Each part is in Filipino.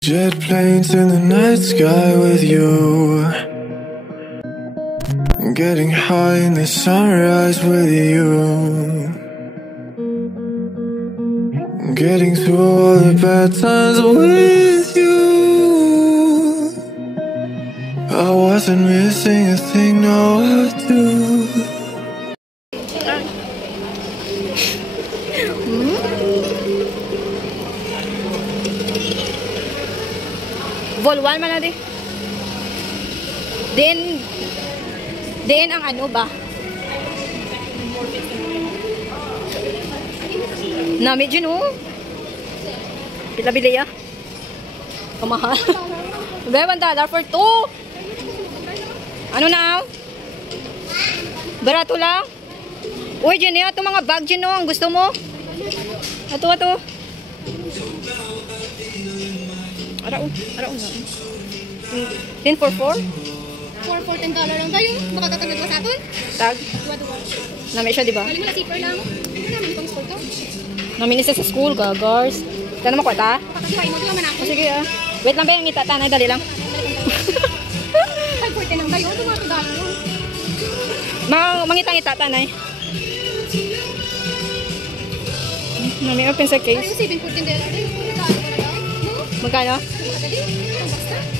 Jet planes in the night sky with you, getting high in the sunrise with you, getting through all the bad times with you. I wasn't missing a thing, no I do. Vol 1 man na di. Then ang ano ba? Na medyo no. Pila-bili ya. Kamahal. $1 for 2. Ano na? Barato lang. Uy, dyan ito mga bag dyan no. Ang gusto mo? Ato. Araw na. 10 for 4? 4 for $10 lang tayo. Makakatagad ba sa atin? Tag? Nami siya, diba? Galing mo na zipper lang. Ano namin itong school to? Nami siya sa school, gagars. Kaya naman kwata? Pakatibay mo, diba man ako? Sige ah. Wait lang ba yung itata na, dali lang. 5 for 10 lang tayo. Ito mga $2 lang. Mangitang itata na eh. Nami open sa Ay, case. 7 for $10 tayo. Magkano?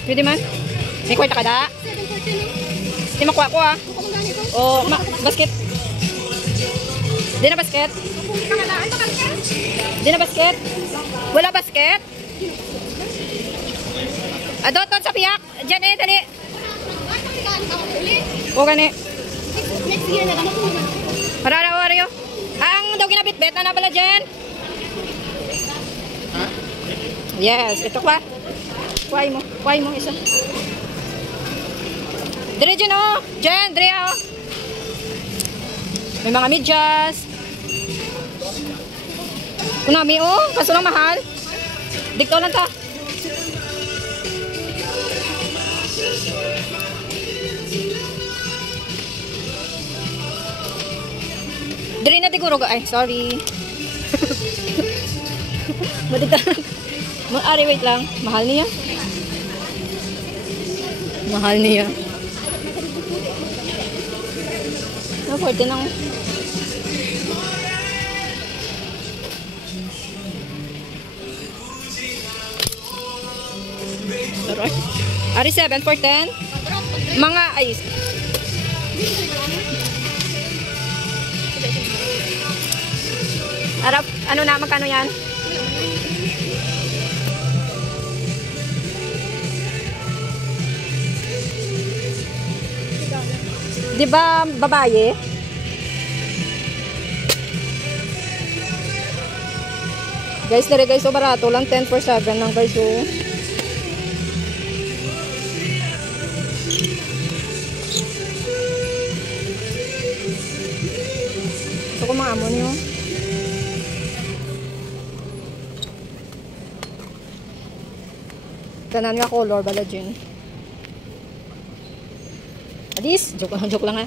Pwede man? May kwarta ka da? 7 for 10 lang. Di makuha ko ah. Kung ganito. O, basket. Di na basket? Kung pangalaan, bakal ka? Di na basket? Wala basket? Doon sa piyak. Diyan eh, dali. Ay, pakigaan ka ulit. O gani. Next year na gamot mo na. Parara-wari yun. Ang daw ginabit-bet na pala dyan. Yes, ito pa. Kuhay mo isa. Dire dyan oh. Dyan, dire oh. May mga medyas. Kunami oh, kaso lang mahal. Dikto lang ta. Dire na diguro. Ay, sorry. Madita. Ari, wait lang. Mahal niya. Mahal niya. No, 40 lang. Alright. Ari, 7 for 10. Mga ayos. Arap, ano na, magkano yan? Di ba babae? Guys, dali guys, so barato lang 10 for 7 lang guys. So kung mga amon nyo. Kanan nga color bala dyan. Adis, joke lang ha.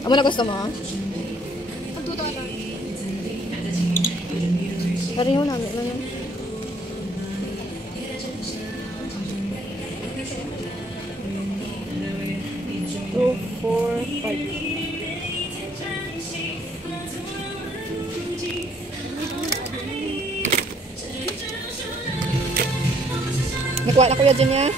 Amo na gusto mo? $2. Pareho namin. Ano? 2, 4, 5. Nakuha na kuya dyan niya.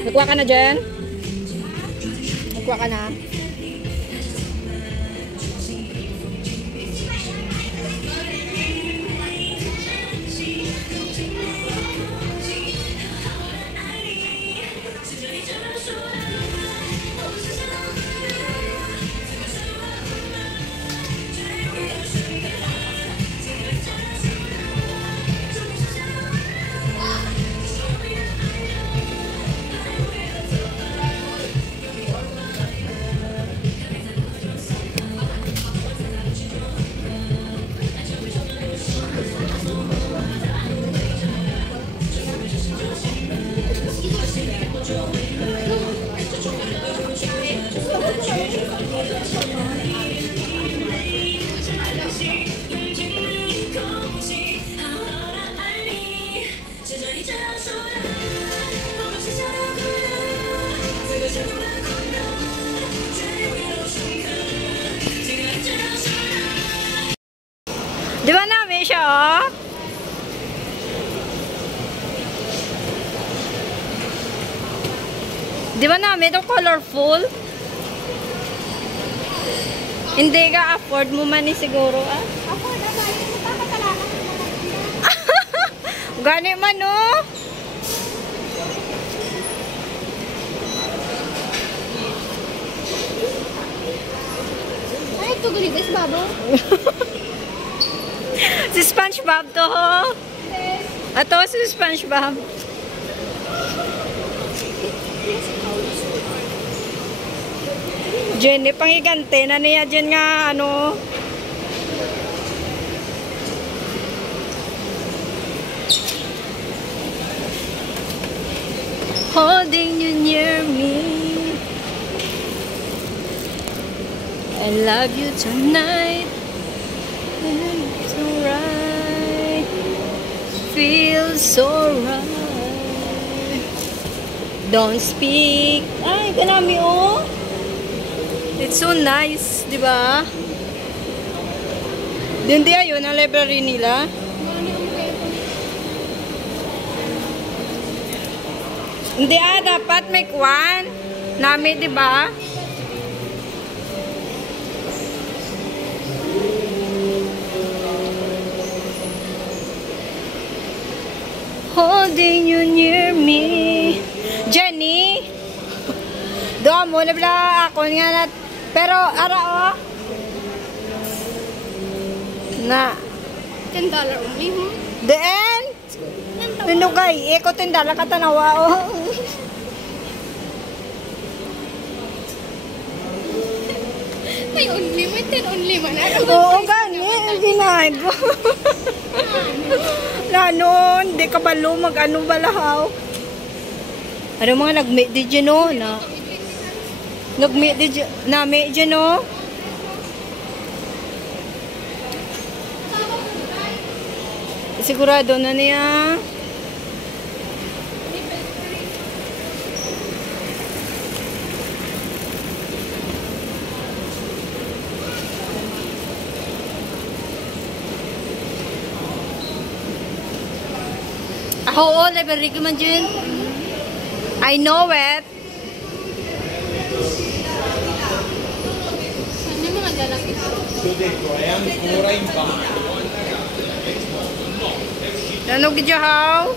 Nagkuha ka na dyan? Nagkuha ka na? siya, oh. Di ba namin ito colorful? Hindi ka afford mo man ni siguro, ah. Ako, nagay. Napapatalakan. Gani man, oh. Ay, ito galing guys, babo. Si SpongeBob to, ho. Ato si SpongeBob. Jenny, pangigante na niya dyan nga, ano. Holding you near me. I love you tonight. It's alright. Feels so right. Don't speak. Ay, kanami, oh. It's so nice, di ba? Hindi ayun ang library nila. Hindi dapat may kwan. Nami, di ba? Holding you near me. Jenny, doon mo, nabla ako nga na. Pero, ara, oh. Na. $10 only, huh? Deen? Nunugay. Eko, $10 katanawa, oh. May only, may 10 only man. Oo, gani. Ginahin ko. Lano, hindi ka balo mag-ano balahaw. Ano mga nag-meet di dyan, oh, na. Nag-meet di dyan, na-meet dyan, oh. Sigurado na niya. Oo, library ko man dyan. I know it. Ano yung mga lalaki? Ano gidya how?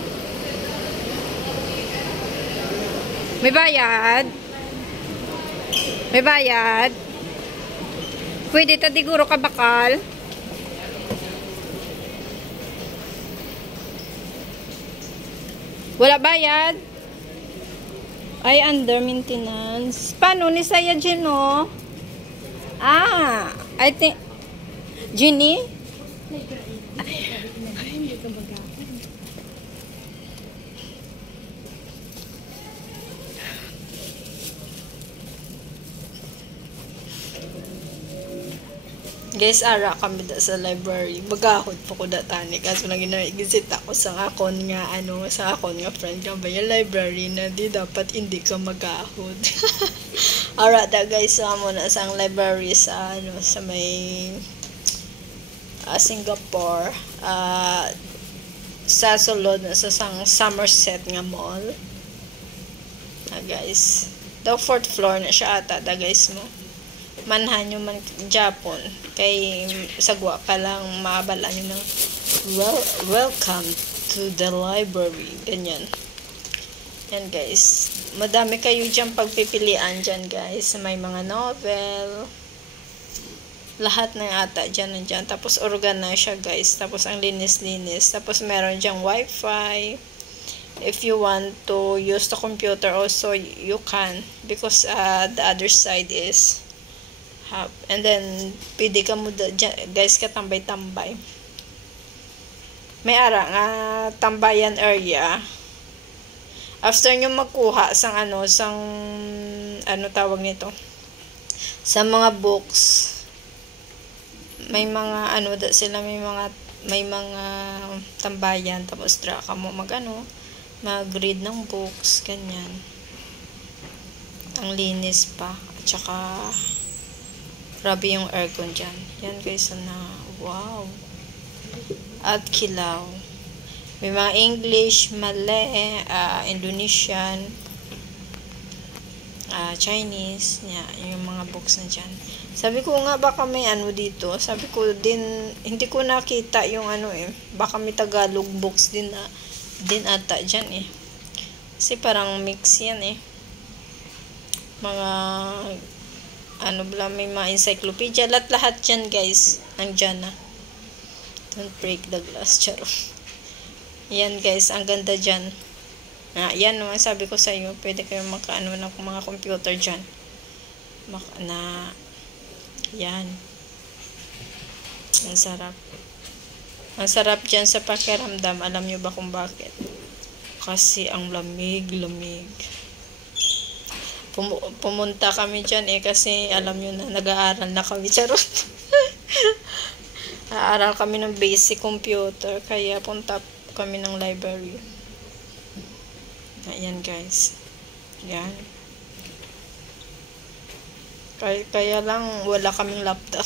May bayad? May bayad? Pwede ta diguro ka bakal? Wala bayad? Ay, under maintenance. Paano ni saya dyan, no? Ah, I think... Ginny? Guys, ara kami da sa library. Magahod po ko datani. Kaso nang ginagisit ako sa akon nga, ano, sa akon nga friend ka ba yung library na di dapat hindi ka magahod. Ara da guys, sa mo na sa library sa, ano, sa may Singapore. Sa sulod na sa Somerset nga mall. Guys. Daw 4th floor na siya ata da guys mo. Manhan nyo man Japon kay sagwa pa lang maabala nyo ng welcome to the library, ganyan. Yan guys, madami kayo dyan pagpipilian dyan guys. May mga novel, lahat na ata dyan nandyan. Tapos organize siya guys, tapos ang linis-linis, tapos meron dyang wifi. If you want to use the computer also, you can, because the other side is and then pwede ka mo guys katambay-tambay. May ara nga tambayan area. After nyo magkuha sang ano tawag nito, sa mga books, may mga ano da sila, may mga tambayan, tapos tra ka mo mag-read ng books, ganyan. Ang linis pa, at saka grabe yung aircon dyan. Yan guys, na wow. at Kilaw. May mga English, Malay, Indonesian, Chinese, yung mga books na dyan. Sabi ko nga baka may ano dito. Sabi ko din, hindi ko nakita yung ano baka may Tagalog books din ata dyan Kasi parang mix yan Mga ano bala, may mga encyclopedia. Lahat dyan guys. Nandyan na. Don't break the glass, charo. Yan guys, ang ganda dyan. Yan naman sabi ko sa iyo, pwede kayong makaano ng mga computer dyan. Yan. Ang sarap. Ang sarap dyan sa pakiramdam. Alam nyo ba kung bakit? Kasi ang lamig. Pumunta kami dyan kasi alam nyo na, nag-aaral na kami. Charot. Aaral kami ng basic computer. Kaya punta kami ng library. Ayan guys. Yan. Kaya lang wala kaming laptop.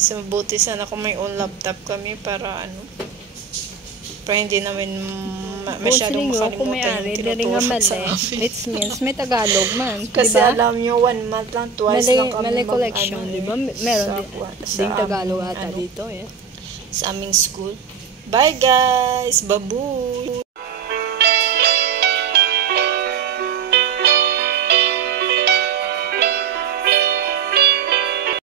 So, buti sana kung may own laptop kami para hindi namin masyadong makalimutan yung tinuturo sa amin. It means may Tagalog man. Kasi diba? alam nyo, 1 month lang, twice lang kami Malay collection, diba? Meron din Tagalog ata dito sa aming school. Bye guys! Babuy!